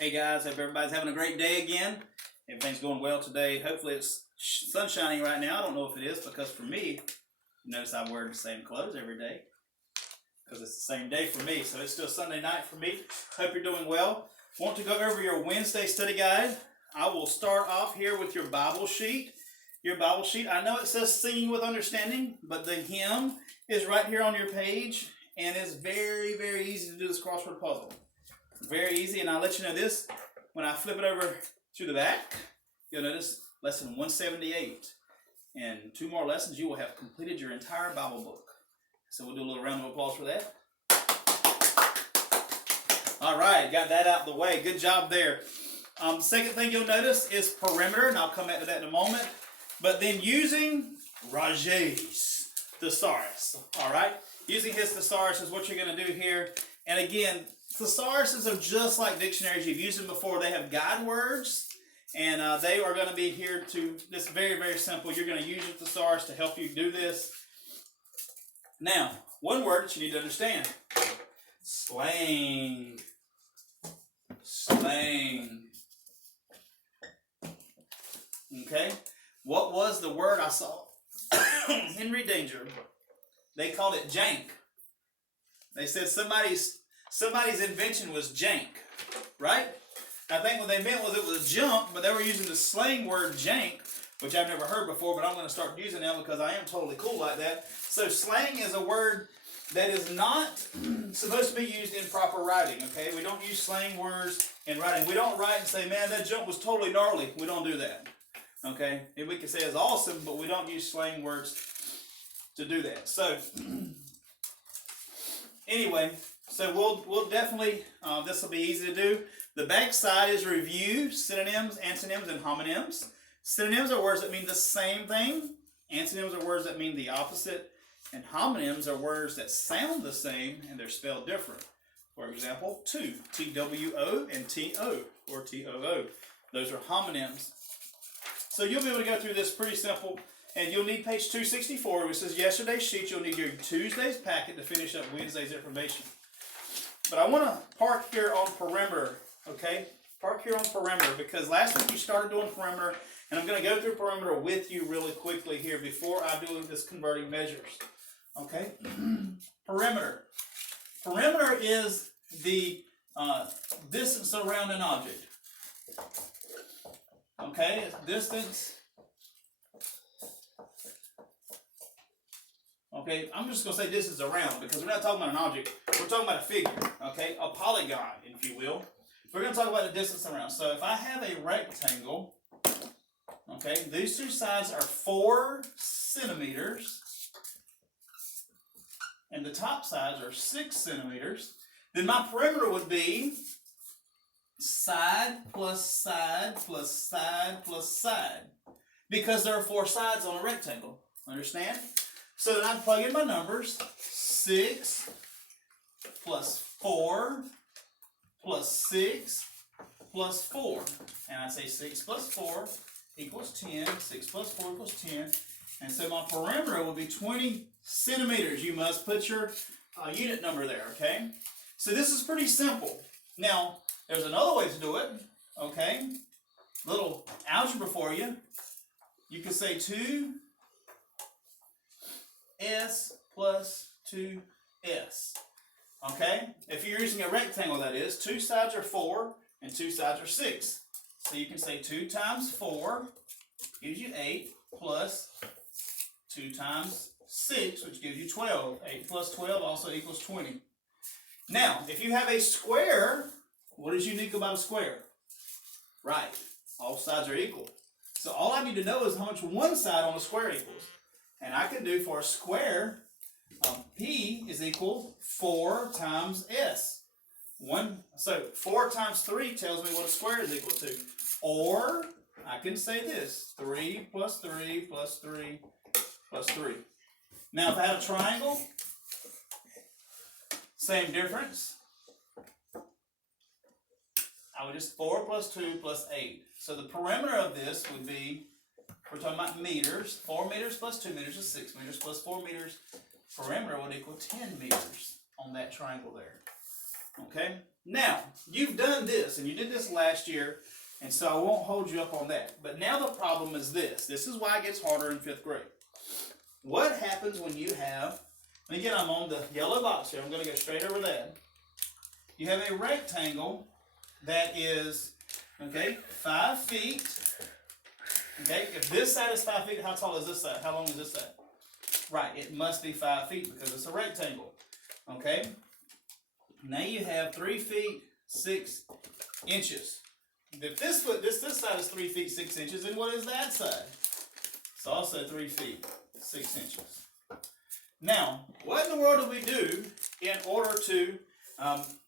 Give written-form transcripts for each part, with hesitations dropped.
Hey guys, hope everybody's having a great day again. Everything's going well today. Hopefully it's sun shining right now. I don't know if it is because for me, notice I wear the same clothes every day because it's the same day for me. So it's still Sunday night for me. Hope you're doing well. Want to go over your Wednesday study guide. I will start off here with your Bible sheet. Your Bible sheet, I know it says Singing with Understanding, but the hymn is right here on your page and it's very, very easy to do this crossword puzzle. Very easy, and I'll let you know this. When I flip it over to the back, you'll notice lesson 178. And 2 more lessons, you will have completed your entire Bible book. So we'll do a little round of applause for that. All right, got that out of the way. Good job there. Second thing you'll notice is perimeter, and I'll come back to that in a moment. But then using Raje's thesaurus. All right, using his thesaurus is what you're going to do here. And again, thesauruses are just like dictionaries. You've used them before. They have guide words, and they are going to be here to, this very, very simple. You're going to use your thesaurus to help you do this. Now, one word that you need to understand. Slang. Slang. Okay? What was the word I saw? Henry Danger. They called it jank. They said somebody's invention was jank, right? I think what they meant was it was junk, but they were using the slang word jank, which I've never heard before, but I'm going to start using now because I am totally cool like that. So slang is a word that is not supposed to be used in proper writing, okay? We don't use slang words in writing. We don't write and say, man, that junk was totally gnarly. We don't do that, okay? And we can say it's awesome, but we don't use slang words to do that. So anyway, so we'll definitely, this will be easy to do. The back side is review, synonyms, antonyms, and homonyms. Synonyms are words that mean the same thing. Antonyms are words that mean the opposite. And homonyms are words that sound the same and they're spelled different. For example, to, T-W-O, and T-O, or T-O-O. Those are homonyms. So you'll be able to go through this pretty simple. And you'll need page 264, which says yesterday's sheet. You'll need your Tuesday's packet to finish up Wednesday's information. But I want to park here on perimeter, okay? Park here on perimeter because last week you started doing perimeter, and I'm going to go through perimeter with you really quickly here before I do this converting measures, okay? Perimeter. Perimeter is the distance around an object, okay? It's distance. Okay, I'm just going to say distance around because we're not talking about an object. We're talking about a figure, okay? A polygon, if you will. We're going to talk about the distance around. So if I have a rectangle, okay, these two sides are 4 centimeters, and the top sides are 6 centimeters, then my perimeter would be side plus side plus side plus side because there are 4 sides on a rectangle. Understand? So then I'd plug in my numbers, 6 plus 4 plus 6 plus 4. And I say 6 plus 4 equals 10, 6 plus 4 equals 10. And so my perimeter will be 20 centimeters. You must put your unit number there, okay? So this is pretty simple. Now, there's another way to do it, okay? Little algebra for you. You can say 2S plus 2S. Okay? If you're using a rectangle, that is, 2 sides are 4 and 2 sides are 6. So you can say 2 times 4 gives you 8 plus 2 times 6, which gives you 12. 8 plus 12 also equals 20. Now, if you have a square, what is unique about a square? Right. All sides are equal. So all I need to know is how much one side on a square equals. And I can do for a square, P is equal 4 times S. So 4 times 3 tells me what a square is equal to. Or I can say this, 3 plus 3 plus 3 plus 3. Now if I had a triangle, same difference. I would just 4 plus 2 plus 8. So the perimeter of this would be, we're talking about meters. 4 meters plus 2 meters is 6 meters plus 4 meters. Perimeter would equal 10 meters on that triangle there. Okay? Now, you've done this, and you did this last year, and so I won't hold you up on that. But now the problem is this. This is why it gets harder in 5th grade. What happens when you have, and again, I'm on the yellow box here. I'm going to go straight over that. You have a rectangle that is, okay, 5 feet. Okay, if this side is 5 feet, how tall is this side? How long is this side? Right, it must be 5 feet because it's a rectangle. Okay, now you have 3 feet 6 inches. If this side is 3 feet 6 inches, then what is that side? It's also 3 feet 6 inches. Now, what in the world do we do in order to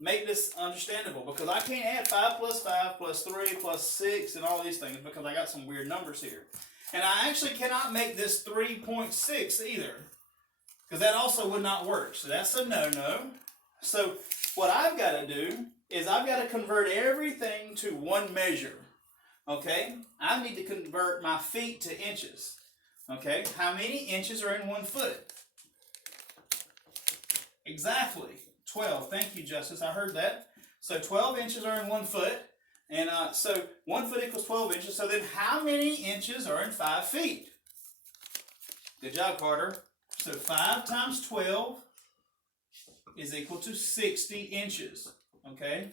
make this understandable? Because I can't add 5 plus 5 plus 3 plus 6 and all these things because I got some weird numbers here. And I actually cannot make this 3.6 either, because that also would not work. So that's a no-no. So what I've got to do is I've got to convert everything to one measure. Okay? I need to convert my feet to inches. Okay? How many inches are in 1 foot? Exactly. 12. Thank you, Justice. I heard that. So 12 inches are in 1 foot. And so 1 foot equals 12 inches. So then how many inches are in 5 feet? Good job, Carter. So 5 times 12 is equal to 60 inches. Okay?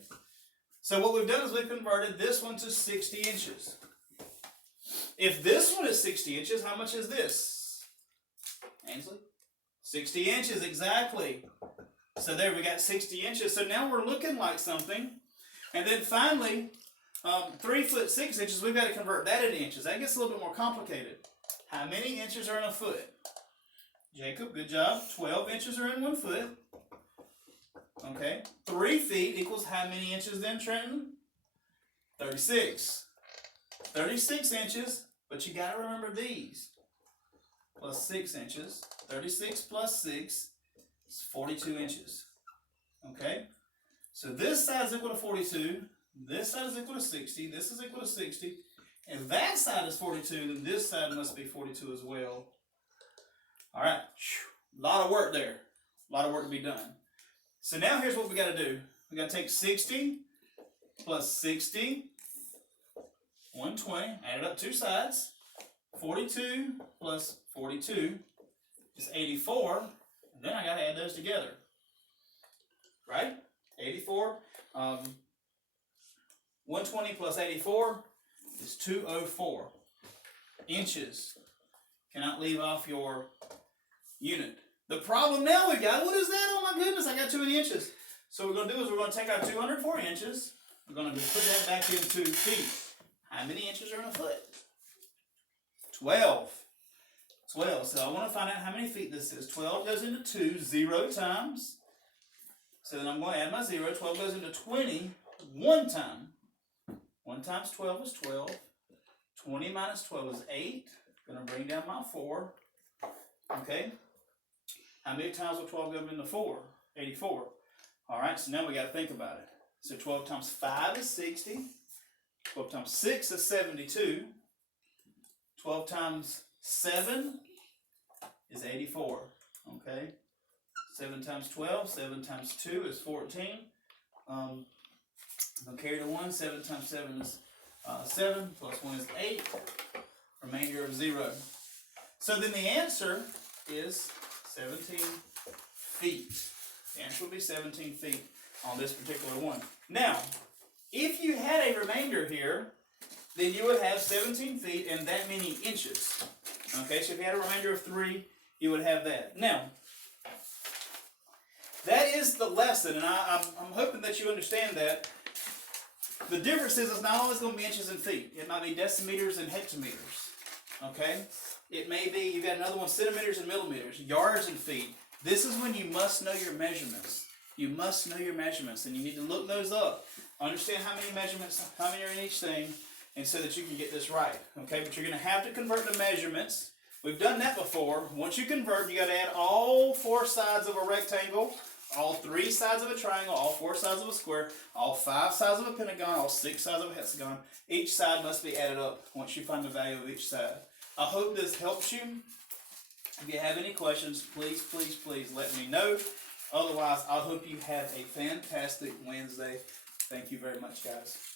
So what we've done is we've converted this one to 60 inches. If this one is 60 inches, how much is this? Ainsley? 60 inches, exactly. So there we got 60 inches. So now we're looking like something. And then finally, 3 foot 6 inches, we've got to convert that into inches. That gets a little bit more complicated. How many inches are in a foot? Jacob, good job. 12 inches are in 1 foot. Okay. 3 feet equals how many inches then, Trenton? 36. 36 inches, but you got to remember these. Plus 6 inches. 36 plus 6 is 42 inches. Okay? So this side is equal to 42. This side is equal to 60. This is equal to 60. If that side is 42, then this side must be 42 as well. All right. A lot of work there. A lot of work to be done. So now here's what we got to do. We got to take 60 plus 60, 120, add it up 2 sides. 42 plus 42 is 84. And then I got to add those together. Right? 84. 120 plus 84 is 204 inches. Cannot leave off your unit. The problem now we got, what is that? Oh my goodness, I got too many inches. So what we're going to do is we're going to take our 204 inches. We're going to put that back into feet. How many inches are in a foot? 12. 12. So I want to find out how many feet this is. 12 goes into 2 0 times. So then I'm going to add my 0. 12 goes into 20 1 time. 1 times 12 is 12. 20 minus 12 is 8. Going to bring down my 4. Okay. How many times will 12 go into 4? 84. All right, so now we got to think about it. So 12 times 5 is 60. 12 times 6 is 72. 12 times 7 is 84. Okay. 7 times 12, 7 times 2 is 14. I'm going to carry the 1. 7 times 7 is 7. Plus 1 is 8. Remainder of 0. So then the answer is 17 feet. The answer would be 17 feet on this particular one. Now, if you had a remainder here, then you would have 17 feet and that many inches. Okay, so if you had a remainder of 3, you would have that. Now, that is the lesson, and I'm hoping that you understand that. The difference is it's not always going to be inches and feet. It might be decimeters and hectometers. Okay? It may be, you've got another one, centimeters and millimeters, yards and feet. This is when you must know your measurements. You must know your measurements, and you need to look those up. Understand how many measurements, how many are in each thing, and so that you can get this right. Okay? But you're going to have to convert the measurements. We've done that before. Once you convert, you got to add all 4 sides of a rectangle, all 3 sides of a triangle, all 4 sides of a square, all 5 sides of a pentagon, all 6 sides of a hexagon. Each side must be added up once you find the value of each side. I hope this helps you. If you have any questions, please, please, please let me know. Otherwise, I hope you have a fantastic Wednesday. Thank you very much, guys.